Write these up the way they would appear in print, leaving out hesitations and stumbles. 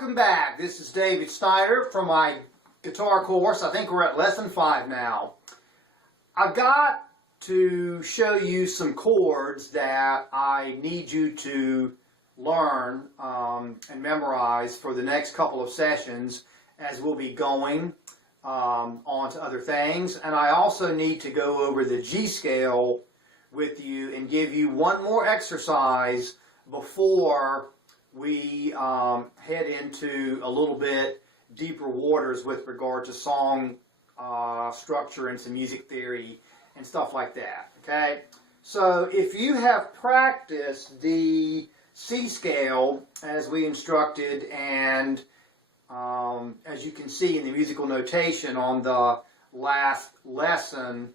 welcome back. This is David Snyder from my guitar course. I think we're at lesson 5 now. I've got to show you some chords that I need you to learn and memorize for the next couple of sessions as we'll be going on to other things. And I also need to go over the G scale with you and give you one more exercise before we head into a little bit deeper waters with regard to song structure and some music theory and stuff like that. Okay, so if you have practiced the C scale as we instructed, and as you can see in the musical notation on the last lesson,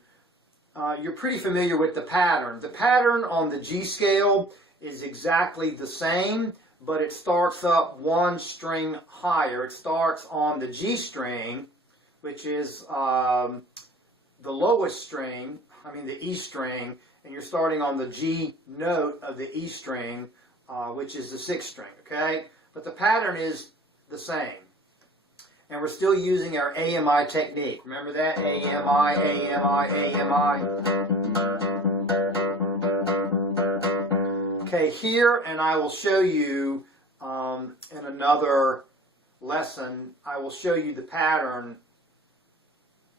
you're pretty familiar with the pattern. The pattern on the G scale is exactly the same, but it starts up one string higher. It starts on the G string, which is the lowest string, the E string, and you're starting on the G note of the E string, which is the 6th string, okay? But the pattern is the same. And we're still using our AMI technique. Remember that? AMI, AMI, AMI. Okay, here, and I will show you in another lesson, I will show you the pattern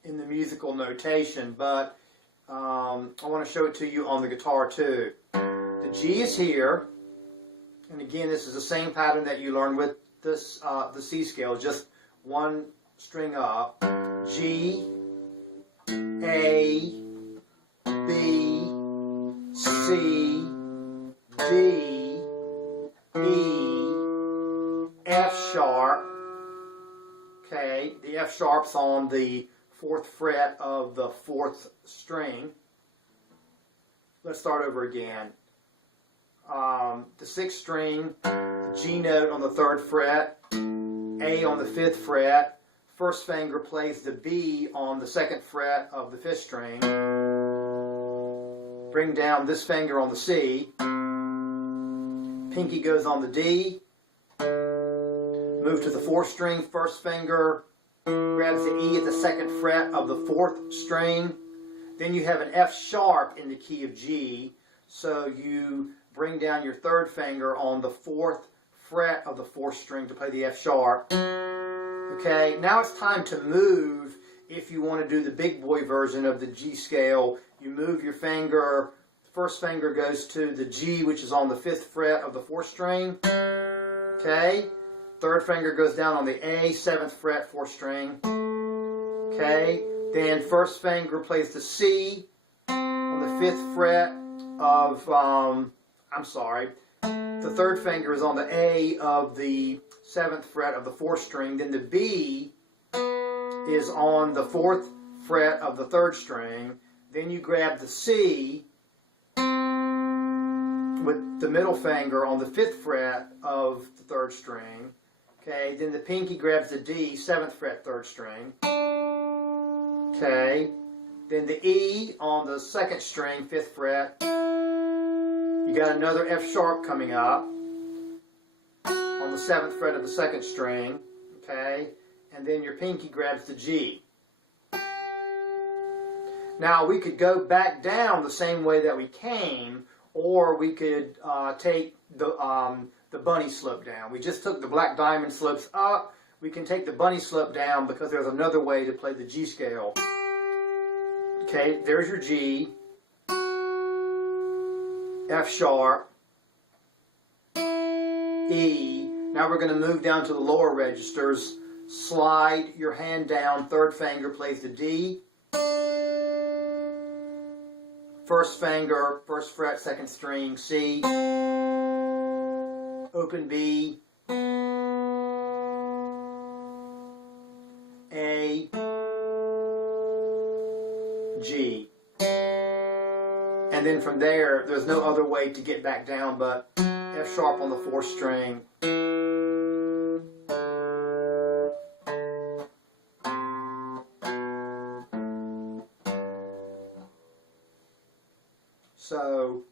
in the musical notation, but I want to show it to you on the guitar too. The G is here, and again, this is the same pattern that you learned with this the C scale, just one string up. G, A, B, C, D, E, F sharp. Okay, the F sharp's on the 4th fret of the 4th string. Let's start over again. The 6th string, the G note on the 3rd fret, A on the 5th fret, 1st finger plays the B on the 2nd fret of the 5th string. Bring down this finger on the C. Pinky goes on the D. Move to the 4th string, 1st finger grabs the E at the 2nd fret of the 4th string. Then you have an F sharp in the key of G, so you bring down your 3rd finger on the 4th fret of the 4th string to play the F sharp. Okay, now it's time to move. If you want to do the big boy version of the G scale, you move your finger, the 1st finger goes to the G, which is on the 5th fret of the 4th string. Okay, 3rd finger goes down on the A, 7th fret, 4th string. Okay, then 1st finger plays the C on the 5th fret of, the 3rd finger is on the A of the 7th fret of the 4th string. Then the B is on the 4th fret of the 3rd string. Then you grab the C with the middle finger on the 5th fret of the 3rd string. Okay, then the pinky grabs the D, 7th fret, 3rd string. Okay, then the E on the 2nd string, 5th fret. You got another F sharp coming up on the 7th fret of the 2nd string. Okay, and then your pinky grabs the G. Now we could go back down the same way that we came, or we could take the bunny slope down. We just took the black diamond slopes up. We can take the bunny slope down because there's another way to play the G scale. Okay, there's your G, F sharp, E. Now we're going to move down to the lower registers. Slide your hand down, 3rd finger plays the D. 1st finger, 1st fret, 2nd string, C. Open B, A, G. And then from there, there's no other way to get back down but F sharp on the 4th string. So,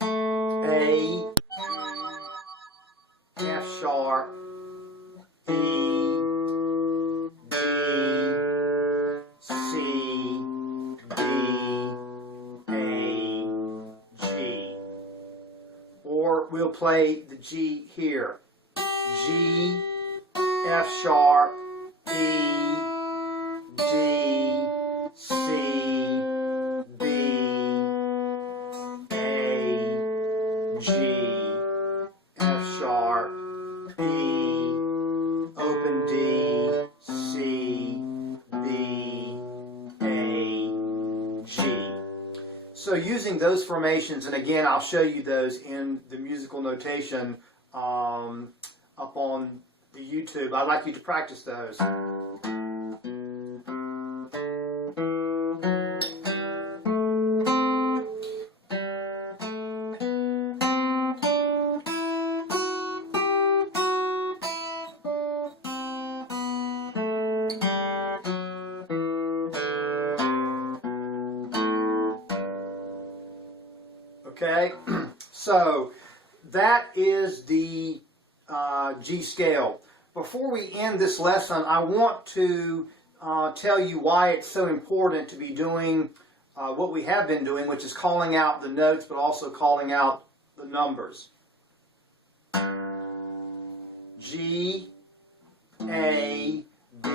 A, F sharp, we'll play the G here. G, F sharp, E, D, C, B, A, G, F sharp, E, open D, C, B, A, G. So using those formations, and again I'll show you those in the musical notation up on the YouTube. I'd like you to practice those. Okay, so that is the G scale. Before we end this lesson, I want to tell you why it's so important to be doing what we have been doing, which is calling out the notes, but also calling out the numbers. G, A, B,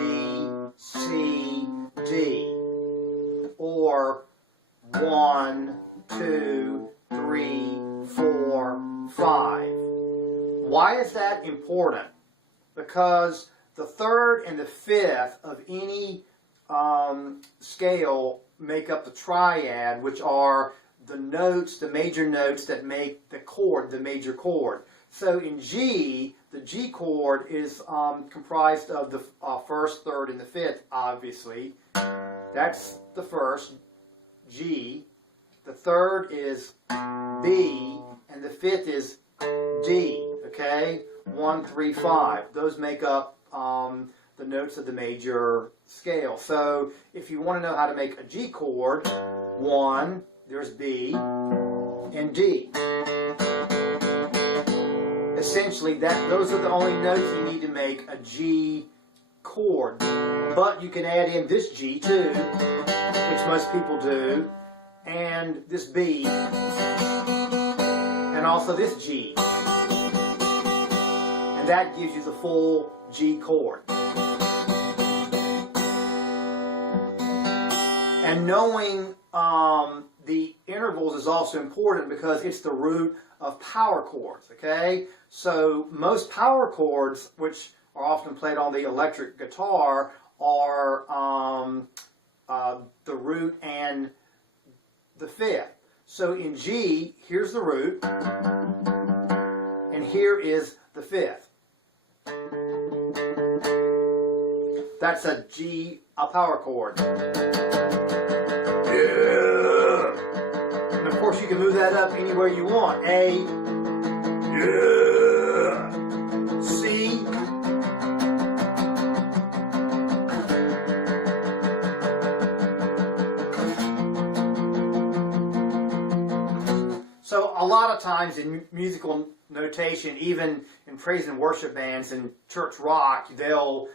C, D, or 1, 2, 3, 4, 5. Why is that important? Because the third and the fifth of any scale make up the triad, which are the notes, the major notes that make the chord, the major chord. So in G, the G chord is comprised of the first, third, and the fifth, obviously. That's the first, G. The third is B, and the fifth is D. Okay, 1, 3, 5. Those make up the notes of the major scale. So if you want to know how to make a G chord, 1, there's B, and D. Essentially, those are the only notes you need to make a G chord. But you can add in this G too, which most people do, and this B, and also this G. And that gives you the full G chord. And knowing the intervals is also important because it's the root of power chords, okay? So most power chords, which are often played on the electric guitar, are the root and the fifth. So in G, here's the root, and here is the fifth. That's a G, a power chord. Yeah. And of course you can move that up anywhere you want. A, yeah. C, so a lot of times in musical notation, even in praise and worship bands and church rock, they'll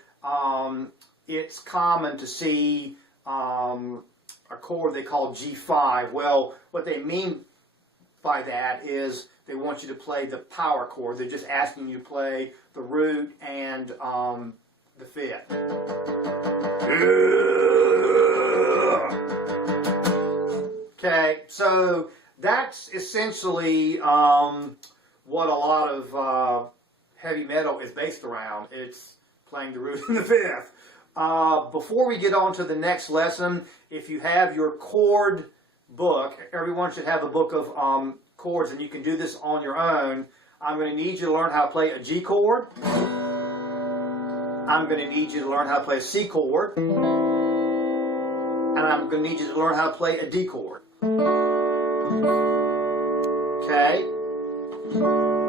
it's common to see a chord they call G5. Well, what they mean by that is they want you to play the power chord. They're just asking you to play the root and the fifth. Okay, so that's essentially what a lot of heavy metal is based around. It's playing the root and the fifth. Before we get on to the next lesson, if you have your chord book, everyone should have a book of chords, and you can do this on your own. I'm going to need you to learn how to play a G chord. I'm going to need you to learn how to play a C chord. And I'm going to need you to learn how to play a D chord. Okay?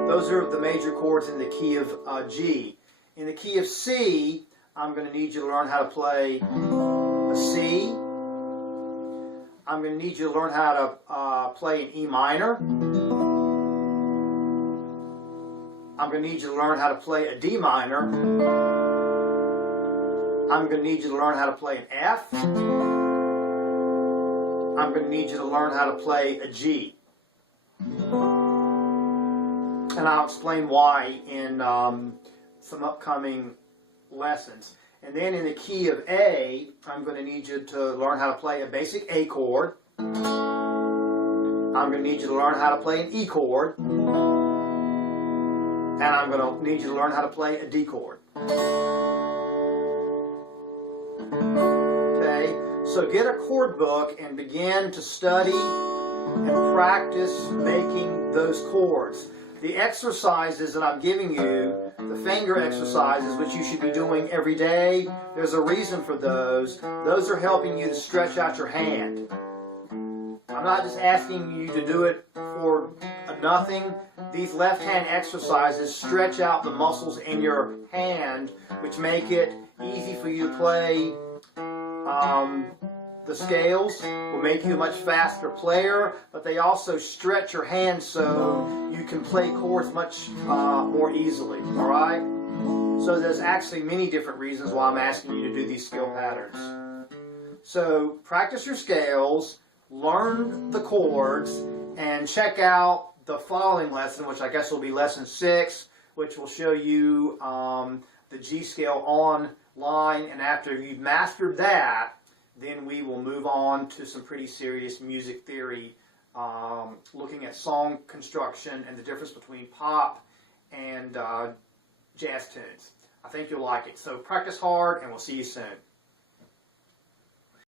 Those are the major chords in the key of G. In the key of C, I'm going to need you to learn how to play a C. I'm going to need you to learn how to play an E minor. I'm going to need you to learn how to play a D minor. I'm going to need you to learn how to play an F. I'm going to need you to learn how to play a G. and I'll explain why in some upcoming lessons. And then in the key of A, I'm going to need you to learn how to play a basic A chord. I'm going to need you to learn how to play an E chord. And I'm going to need you to learn how to play a D chord. Okay, so get a chord book and begin to study and practice making those chords. The exercises that I'm giving you, the finger exercises, which you should be doing every day, there's a reason for those. Those are helping you to stretch out your hand. I'm not just asking you to do it for nothing. These left hand exercises stretch out the muscles in your hand, which make it easy for you to play the scales, will make you a much faster player, but they also stretch your hand so you can play chords much more easily, all right? So there's actually many different reasons why I'm asking you to do these scale patterns. So practice your scales, learn the chords, and check out the following lesson, which I guess will be lesson 6, which will show you the G scale online, and after you've mastered that, then we will move on to some pretty serious music theory, looking at song construction and the difference between pop and jazz tunes. I think you'll like it. So practice hard, and we'll see you soon.